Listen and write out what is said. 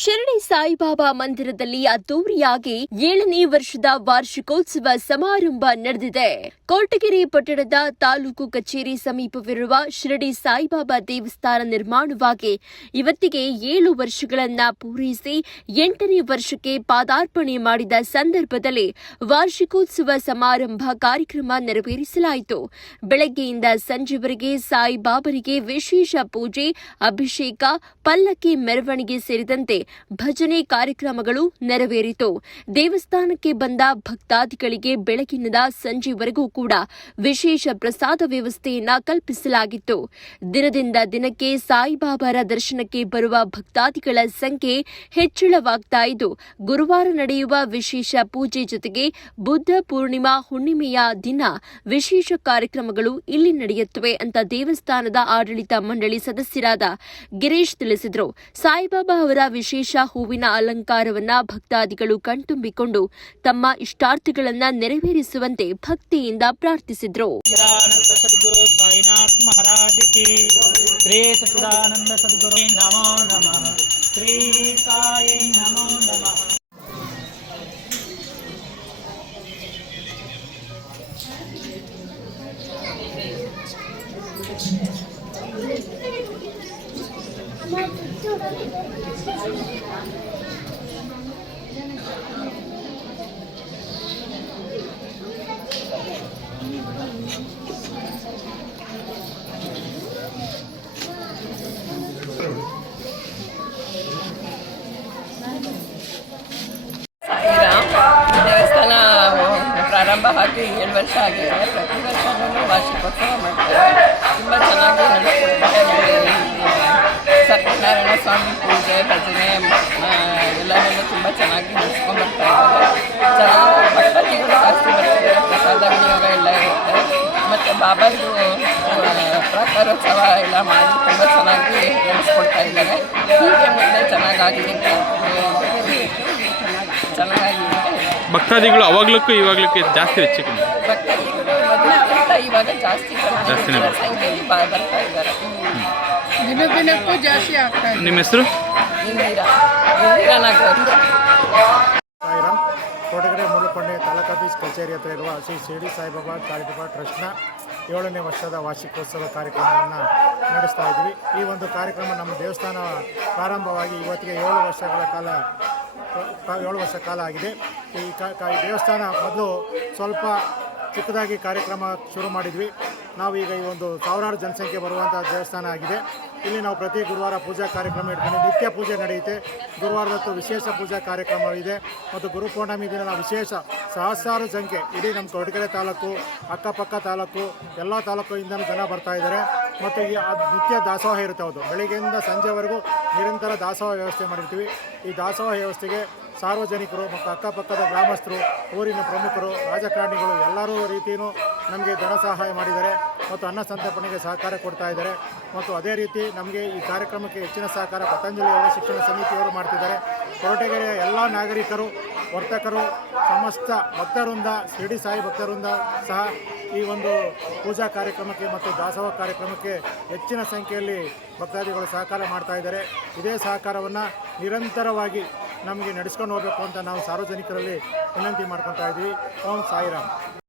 ಶಿರಡಿ ಸಾಯಿಬಾಬಾ ಮಂದಿರದಲ್ಲಿ ಅದ್ದೂರಿಯಾಗಿ 7ನೇ ವರ್ಷದ ವಾರ್ಷಿಕೋತ್ಸವ ಸಮಾರಂಭ ನಡೆದಿದೆ. ಕೊರಟಗೆರೆ ಪಟ್ಟಣದ ತಾಲೂಕು ಕಚೇರಿ ಸಮೀಪವಿರುವ ಶಿರಡಿ ಸಾಯಿಬಾಬಾ ದೇವಸ್ಥಾನ ನಿರ್ಮಾಣವಾಗಿ ಇವತ್ತಿಗೆ 7 ವರ್ಷಗಳನ್ನ ಪೂರೈಸಿ 8ನೇ ವರ್ಷಕ್ಕೆ ಪಾದಾರ್ಪಣೆ ಮಾಡಿದ ಸಂದರ್ಭದಲ್ಲಿ ವಾರ್ಷಿಕೋತ್ಸವ ಸಮಾರಂಭ ಕಾರ್ಯಕ್ರಮ ನೆರವೇರಿಸಲಾಯಿತು. ಬೆಳಗ್ಗೆಯಿಂದ ಸಂಜೆವರೆಗೆ ಸಾಯಿಬಾಬರಿಗೆ ವಿಶೇಷ ಪೂಜೆ, ಅಭಿಷೇಕ, ಪಲ್ಲಕ್ಕಿ ಮೆರವಣಿಗೆ ಸೇರಿದಂತೆ ಭಜನೆ ಕಾರ್ಯಕ್ರಮಗಳು ನೆರವೇರಿತು. ದೇವಸ್ಥಾನಕ್ಕೆ ಬಂದ ಭಕ್ತಾದಿಗಳಿಗೆ ಬೆಳಗಿನಿಂದ ಸಂಜೆವರೆಗೂ ಕೂಡ ವಿಶೇಷ ಪ್ರಸಾದ ವ್ಯವಸ್ಥೆಯನ್ನ ಕಲ್ಪಿಸಲಾಗಿತ್ತು. ದಿನದಿಂದ ದಿನಕ್ಕೆ ಸಾಯಿಬಾಬಾರ ದರ್ಶನಕ್ಕೆ ಬರುವ ಭಕ್ತಾದಿಗಳ ಸಂಖ್ಯೆ ಹೆಚ್ಚಳವಾಗ್ತಾ ಇದ್ದು, ಗುರುವಾರ ನಡೆಯುವ ವಿಶೇಷ ಪೂಜೆ ಜೊತೆಗೆ ಬುದ್ಧ ಪೂರ್ಣಿಮಾ ಹುಣ್ಣಿಮೆಯ ದಿನ ವಿಶೇಷ ಕಾರ್ಯಕ್ರಮಗಳು ಇಲ್ಲಿ ನಡೆಯುತ್ತವೆ ಅಂತ ದೇವಸ್ಥಾನದ ಆಡಳಿತ ಮಂಡಳಿ ಸದಸ್ಯರಾದ ಗಿರೀಶ್ ತಿಳಿಸಿದರು. ಸಾಯಿಬಾಬಾ ಅವರ ವಿಶೇಷ ಹೂವಿನ ಅಲಂಕಾರವನ್ನ ಭಕ್ತಾದಿಗಳು ಕಣ್ತುಂಬಿಕೊಂಡು ತಮ್ಮ ಇಷ್ಟಾರ್ಥಗಳನ್ನ ನೆರವೇರಿಸುವಂತೆ ಭಕ್ತಿಯಿಂದ ಪ್ರಾರ್ಥಿಸಿದರು. ದೇವಸ್ಥಾನ ಪ್ರಾರಂಭ ಆಗಿ 7 ವರ್ಷ ಆಗಿದೆ. ಪ್ರತಿ ವರ್ಷವೂ ವಾರ್ಷಿಕೋತ್ಸವ ಮಾಡ್ತಾರೆ. ತುಂಬ ಚೆನ್ನಾಗಿ ನಡೆಸ್ಕೊಡ್ತಾರೆ. ಸತ್ಯನಾರಾಯಣ ಸ್ವಾಮಿ ಪೂಜೆ, ಭಜನೆ ಎಲ್ಲನೂ ತುಂಬ ಚೆನ್ನಾಗಿ ನಡೆಸ್ಕೊಂಡ್ಬರ್ತಾ ಇದ್ದಾರೆ. ಭಕ್ತಾದಿಗಳು ಜಾಸ್ತಿ ಬರ್ತಾರೆ. ಪ್ರಸಾದ ವಿನಿಯೋಗ ಎಲ್ಲ ಇರುತ್ತೆ. ಮತ್ತು ಬಾಬಾದು ಪ್ರಾಕಾರೋತ್ಸವ ಎಲ್ಲ ಮಾಡಿ ತುಂಬ ಚೆನ್ನಾಗಿ ನಡೆಸ್ಕೊಡ್ತಾ ಇದ್ದಾರೆ. ಹೀಗೆ ಮುಂದೆ ಚೆನ್ನಾಗಾಗಲಿ ಭಕ್ತಾದಿಗಳು ಅವಾಗ್ಲಕ್ಕೂ ಇವಾಗ್ಲಕ್ಕೆ ಜಾಸ್ತಿ ಹೆಚ್ಚಿಗೆ ಭಕ್ತಾದಿಗಳು ಮೊದಲಿಗಿಂತ ಇವಾಗ ಜಾಸ್ತಿ ಸಂಖ್ಯೆಯಲ್ಲಿ ಬರ್ತಾ ಇದ್ದಾರೆ. ದಿನಕ್ಕೂ ಜಾಸ್ತಿ ಆಗ್ತಾ ಇದೆ. ನಿಮ್ಮ ಹೆಸರು? ಇಂದಿರಾ ಸಾಯಿರಾಮ್. ಕೊರಟಗೆರೆ ಮೂಲಕೊಂಡೆ ತಾಲೂಕು ಆಫೀಸ್ ಕಚೇರಿ ಹತ್ರ ಇರುವ ಶ್ರೀ ಶಿರಡಿ ಸಾಯಿಬಾಬಾ ಚಾರಿಟಬಲ್ ಟ್ರಸ್ಟ್ನ 7ನೇ ವರ್ಷದ ವಾರ್ಷಿಕೋತ್ಸವ ಕಾರ್ಯಕ್ರಮವನ್ನು ನಡೆಸ್ತಾ ಇದ್ದೀವಿ. ಈ ಒಂದು ಕಾರ್ಯಕ್ರಮ ನಮ್ಮ ದೇವಸ್ಥಾನ ಪ್ರಾರಂಭವಾಗಿ ಇವತ್ತಿಗೆ 7 ವರ್ಷ ಕಾಲ ಆಗಿದೆ. ಈ ದೇವಸ್ಥಾನ ಮೊದಲು ಸ್ವಲ್ಪ ಚಿಕ್ಕದಾಗಿ ಕಾರ್ಯಕ್ರಮ ಶುರು ಮಾಡಿದ್ವಿ. ನಾವೀಗ ಈ ಒಂದು ಸಾವಿರಾರು ಜನಸಂಖ್ಯೆ ಬರುವಂಥ ದೇವಸ್ಥಾನ ಆಗಿದೆ. ಇಲ್ಲಿ ನಾವು ಪ್ರತಿ ಗುರುವಾರ ಪೂಜಾ ಕಾರ್ಯಕ್ರಮ ಇಟ್ಕೊಂಡು ನಿತ್ಯ ಪೂಜೆ ನಡೆಯುತ್ತೆ. ಗುರುವಾರದತ್ತು ವಿಶೇಷ ಪೂಜಾ ಕಾರ್ಯಕ್ರಮವಿದೆ ಮತ್ತು ಗುರುಪೌರ್ಣಮಿ ದಿನ ನಾವು ವಿಶೇಷ ಸಹಸ್ರಾರು ಸಂಖ್ಯೆ ಇಡೀ ನಮ್ಮ ಕೊರಟಗೆರೆ ತಾಲೂಕು, ಅಕ್ಕಪಕ್ಕ ತಾಲೂಕು, ಎಲ್ಲ ತಾಲೂಕಿಂದಲೂ ಜನ ಬರ್ತಾ ಇದ್ದಾರೆ. ಮತ್ತು ಈ ನಿತ್ಯ ದಾಸೋಹ ಇರುತ್ತೆ. ಹೌದು, ಬೆಳಿಗ್ಗೆಯಿಂದ ಸಂಜೆವರೆಗೂ ನಿರಂತರ ದಾಸೋಹ ವ್ಯವಸ್ಥೆ ಮಾಡಿರ್ತೀವಿ. ಈ ದಾಸೋಹ ವ್ಯವಸ್ಥೆಗೆ ಸಾರ್ವಜನಿಕರು ಮತ್ತು ಅಕ್ಕಪಕ್ಕದ ಗ್ರಾಮಸ್ಥರು, ಊರಿನ ಪ್ರಮುಖರು, ರಾಜಕಾರಣಿಗಳು ಎಲ್ಲರೂ ರೀತಿಯೂ ನಮಗೆ ಧನ ಸಹಾಯ ಮಾಡಿದ್ದಾರೆ ಮತ್ತು ಅನ್ನ ಸಂತರ್ಪಣೆಗೆ ಸಹಕಾರ ಕೊಡ್ತಾ ಇದ್ದಾರೆ. ಮತ್ತು ಅದೇ ರೀತಿ ನಮಗೆ ಈ ಕಾರ್ಯಕ್ರಮಕ್ಕೆ ಹೆಚ್ಚಿನ ಸಹಕಾರ ಪತಂಜಲಿ ಯೋಗ ಶಿಕ್ಷಣ ಸಮಿತಿಯವರು ಮಾಡ್ತಿದ್ದಾರೆ. ಕೊರಟಗೆರೆಯ ಎಲ್ಲ ನಾಗರಿಕರು, ವರ್ತಕರು, ಸಮಸ್ತ ಭಕ್ತರಿಂದ, ಶಿರಡಿ ಸಾಯಿ ಭಕ್ತರಿಂದ ಸಹ ಈ ಒಂದು ಪೂಜಾ ಕಾರ್ಯಕ್ರಮಕ್ಕೆ ಮತ್ತು ದಾಸೋಹ ಕಾರ್ಯಕ್ರಮಕ್ಕೆ ಹೆಚ್ಚಿನ ಸಂಖ್ಯೆಯಲ್ಲಿ ಭಕ್ತಾದಿಗಳು ಸಹಕಾರ ಮಾಡ್ತಾ ಇದ್ದಾರೆ. ಇದೇ ಸಹಕಾರವನ್ನು ನಿರಂತರವಾಗಿ ನಮಗೆ ನಡೆಸ್ಕೊಂಡು ಹೋಗಬೇಕು ಅಂತ ನಾವು ಸಾರ್ವಜನಿಕರಲ್ಲಿ ವಿನಂತಿ ಮಾಡ್ಕೊತಾ ಇದ್ದೀವಿ. ಓಂ ಸಾಯಿರಾಮ್.